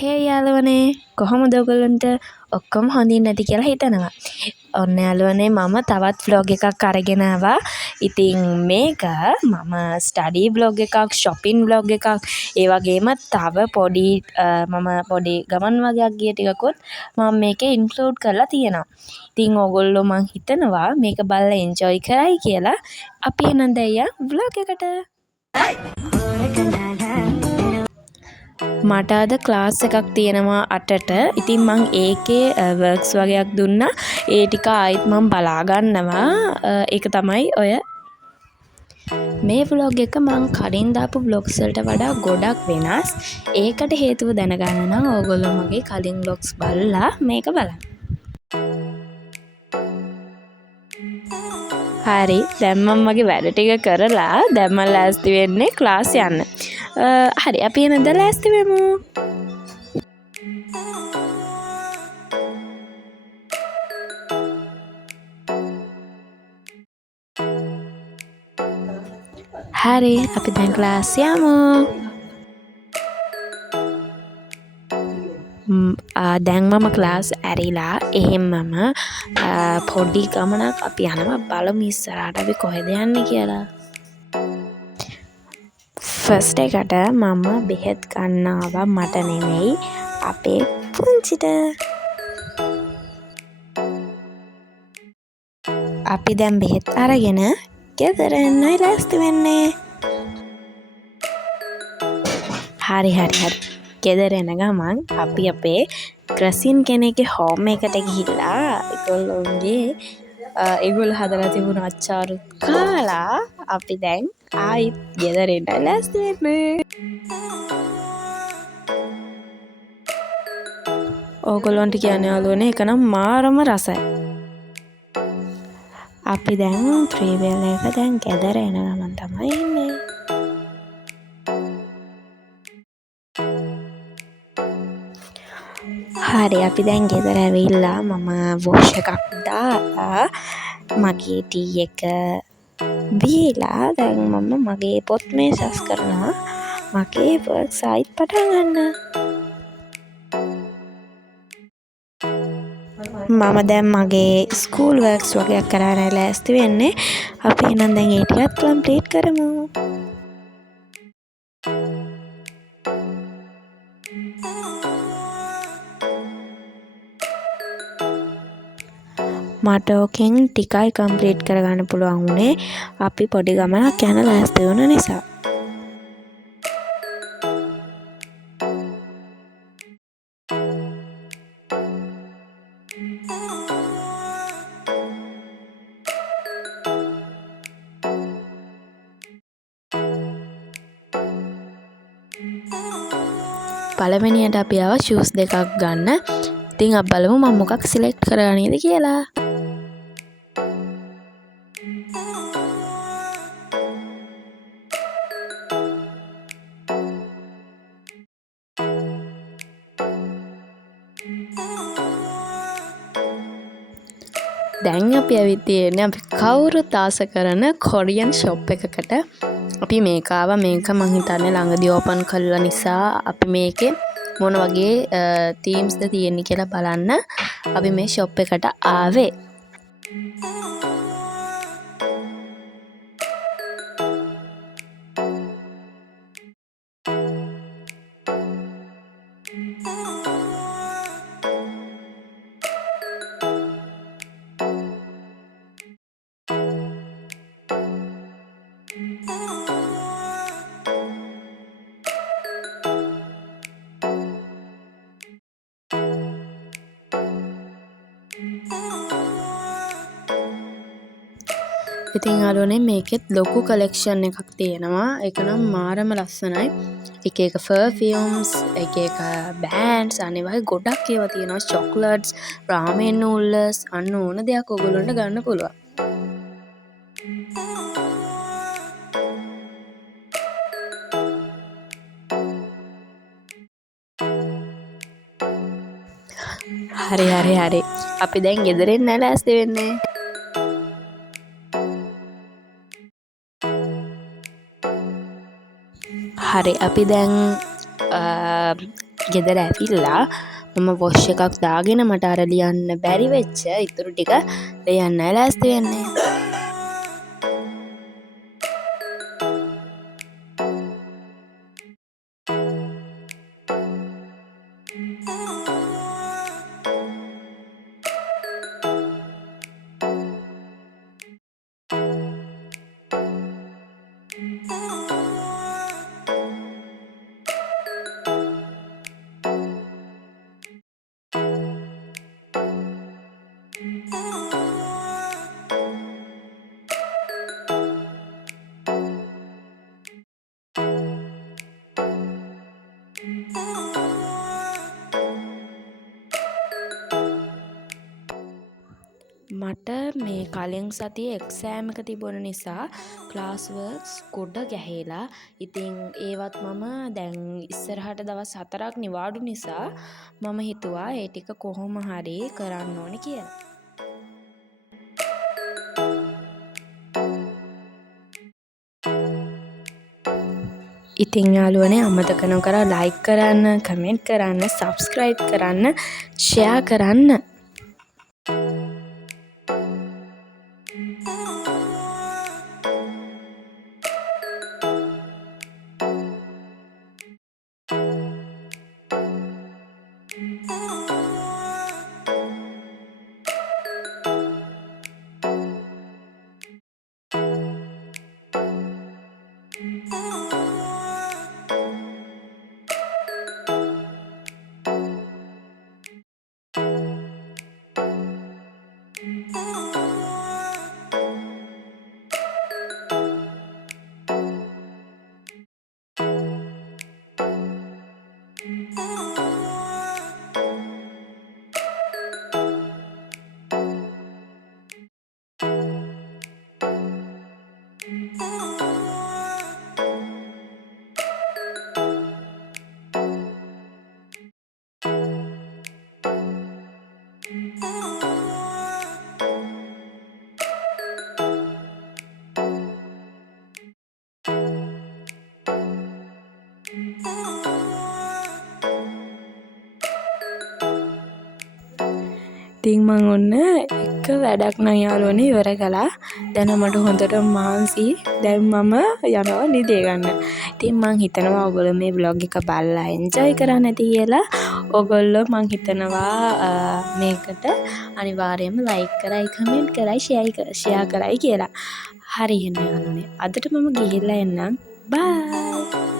හේ යාළුවනේ කොහොමද ඔයගොල්ලන්ට ඔක්කොම හොඳින් නැති කියලා හිතනවා. ඔන්න යාළුවනේ මම තවත් vlog එකක් අරගෙන ආවා. ඉතින් මේක මම ස්ටඩි vlog එකක්, shopping vlog එකක්, ඒ වගේම තව පොඩි මම පොඩි ගමන් වගේක් ගිය ටිකකුත් මම මේකේ include කරලා තියෙනවා. ඉතින් ඕගොල්ලෝ මං හිතනවා මේක බලලා enjoy කරයි කියලා. අපි එහෙනම් දැන් vlog එකට. මට අද ක්ලාස් එකක් තියෙනවා 8ට. ඉතින් මං ඒකේ වර්ක්ස් වගේක් දුන්නා. ඒ ටික ආයිත් මං බලා ගන්නවා. ඒක තමයි ඔය මේ vlog එක මං කලින් දාපු vlogs වලට වඩා ගොඩක් වෙනස්. ඒකට හේතුව දැනගන්න නම් ඕගොල්ලෝ මගේ කලින් vlogs බලලා මේක බලන්න. හරි දැන් මම මගේ වැඩ ටික කරලා දැන් මම ලෑස්ති වෙන්නේ ක්ලාස් යන්න. හරි අපි එහෙනම් දැන් ලෑස්ති වෙමු. හරි අපි දැන් ක්ලාස් යමු. දැන් මම ක්ලාස් ඇරිලා එහෙම්මම පොඩි ගමනක් අපි යනවා බලමු ඉස්සරහට අපි කොහෙද යන්නේ කියලා. ෆස්ට් එකට මම බෙහෙත් ගන්න ආවා මට නෙමෙයි අපේ පුංචිට. අපි දැන් බෙහෙත් අරගෙන ගෙදර එන්නයි ලෑස්ති වෙන්නේ. හරි ගෙදර එන ගමන් අපි අපේ ක්‍රසින් කෙනෙක්ගේ හෝම් එකට ගිහිල්ලා ඒගොල්ලෝ හදලා තිබුණු අච්චාරු කාලා අපි දැන් ආයිත් ගෙදර එන්න ලෑස්ති වෙන්නේ. ඕගොල්ලන්ට කියන්නේ යාළුවනේ ඒක නම් මාරම රසයි. අපි දැන් ත්‍රිවේල් එක දැන් ගෙදර එන ගමන් තමයි ඉන්නේ. හරි අපි දැන් ගෙදර ඇවිල්ලා මම වොෂ් එකක් දාලා මගේ ටී එක බීලා දැන් මම මගේ පොත් මේසස් කරනවා මගේ වර්ක්ස් ආයිත් පටන් ගන්න. මම දැන් මගේ ස්කූල් වර්ක්ස් වගේක් කරන්න ලෑස්ති වෙන්නේ. අපි එහෙනම් දැන් ඒ ටිකත් කම්ප්ලීට් කරමු. මට ඕකෙන් ටිකයි කම්ප්ලීට් කරගන්න පුළුවන් වුණේ අපි පොඩි ගමනක් යන ලෑස්ති වුණ නිසා. පළවෙනියට අපි ආවා ෂූස් දෙකක් ගන්න. ඉතින් අපි බලමු මම මොකක් සිලෙක්ට් කරගන්නේද කියලා. දැන් අපි ඇවිත් තියෙන්නේ අපි කවුරුත් ආස කරන කොරියන් ෂොප් එකකට. අපි මේක ආවා මේක මං හිතන්නේ ළඟදී ඕපන් කළා නිසා අපි මේකේ මොන වගේ තීම්ස්ද තියෙන්නේ කියලා බලන්න අපි මේ ෂොප් එකට ආවේ. ඉතින් යාළුවනේ මේකෙත් ලොකු කලෙක්ෂන් එකක් තියෙනවා. ඒක නම් මාරම ලස්සනයි. එක එක පර්ෆියුම්ස්, එක එක බෑන්ඩ්ස් අනේ වගේ ගොඩක් ඒවා තියෙනවා. චොක්ලට්ස්, රාමෙන් නූඩ්ල්ස් අන්න ඕන දෙයක් ඔයගොල්ලන්ට ගන්න පුළුවන්. හරි. අපි දැන් ගෙදර එන්න ලෑස්ති වෙන්නේ. හරි අපි දැන් ගෙදර ඇවිල්ලා මම වොෂ් එකක් දාගෙන මට අර ලියන්න බැරි වෙච්ච ඉතුරු ටික ලියන්නයි ලෑස්ති වෙන්නේ. මට මේ කලින් සතියේ එක්සෑම් එක තිබුණ නිසා ක්ලාස් වර්ක්ස් ගොඩ ගැහිලා. ඉතින් ඒවත් මම දැන් ඉස්සරහට දවස් 4ක් නිවාඩු නිසා මම හිතුවා ඒ ටික කොහොම හරි කරන්න ඕනේ කියලා. ඉතින් යාළුවනේ අමතක නොකර ලයික් කරන්න, කමෙන්ට් කරන්න, සබ්ස්ක්‍රයිබ් කරන්න, ෂෙයා කරන්න. ඉතින් මං ඔන්න එක වැඩක් නම් යාළුවනේ ඉවර කළා. දැන් මට හොඳට මහන්සි. දැන් මම යනවා නිදේ ගන්න. ඉතින් මං හිතනවා ඔයගොල්ලෝ මේ vlog එක බලලා enjoy කරා නැති කියලා. ඔයගොල්ලෝ මං හිතනවා මේකට අනිවාර්යයෙන්ම like කරයි, comment කරයි, share කරයි කියලා. හරි එහෙනම් යාළුවනේ. අදට මම ගිහිල්ලා එන්නම්. bye.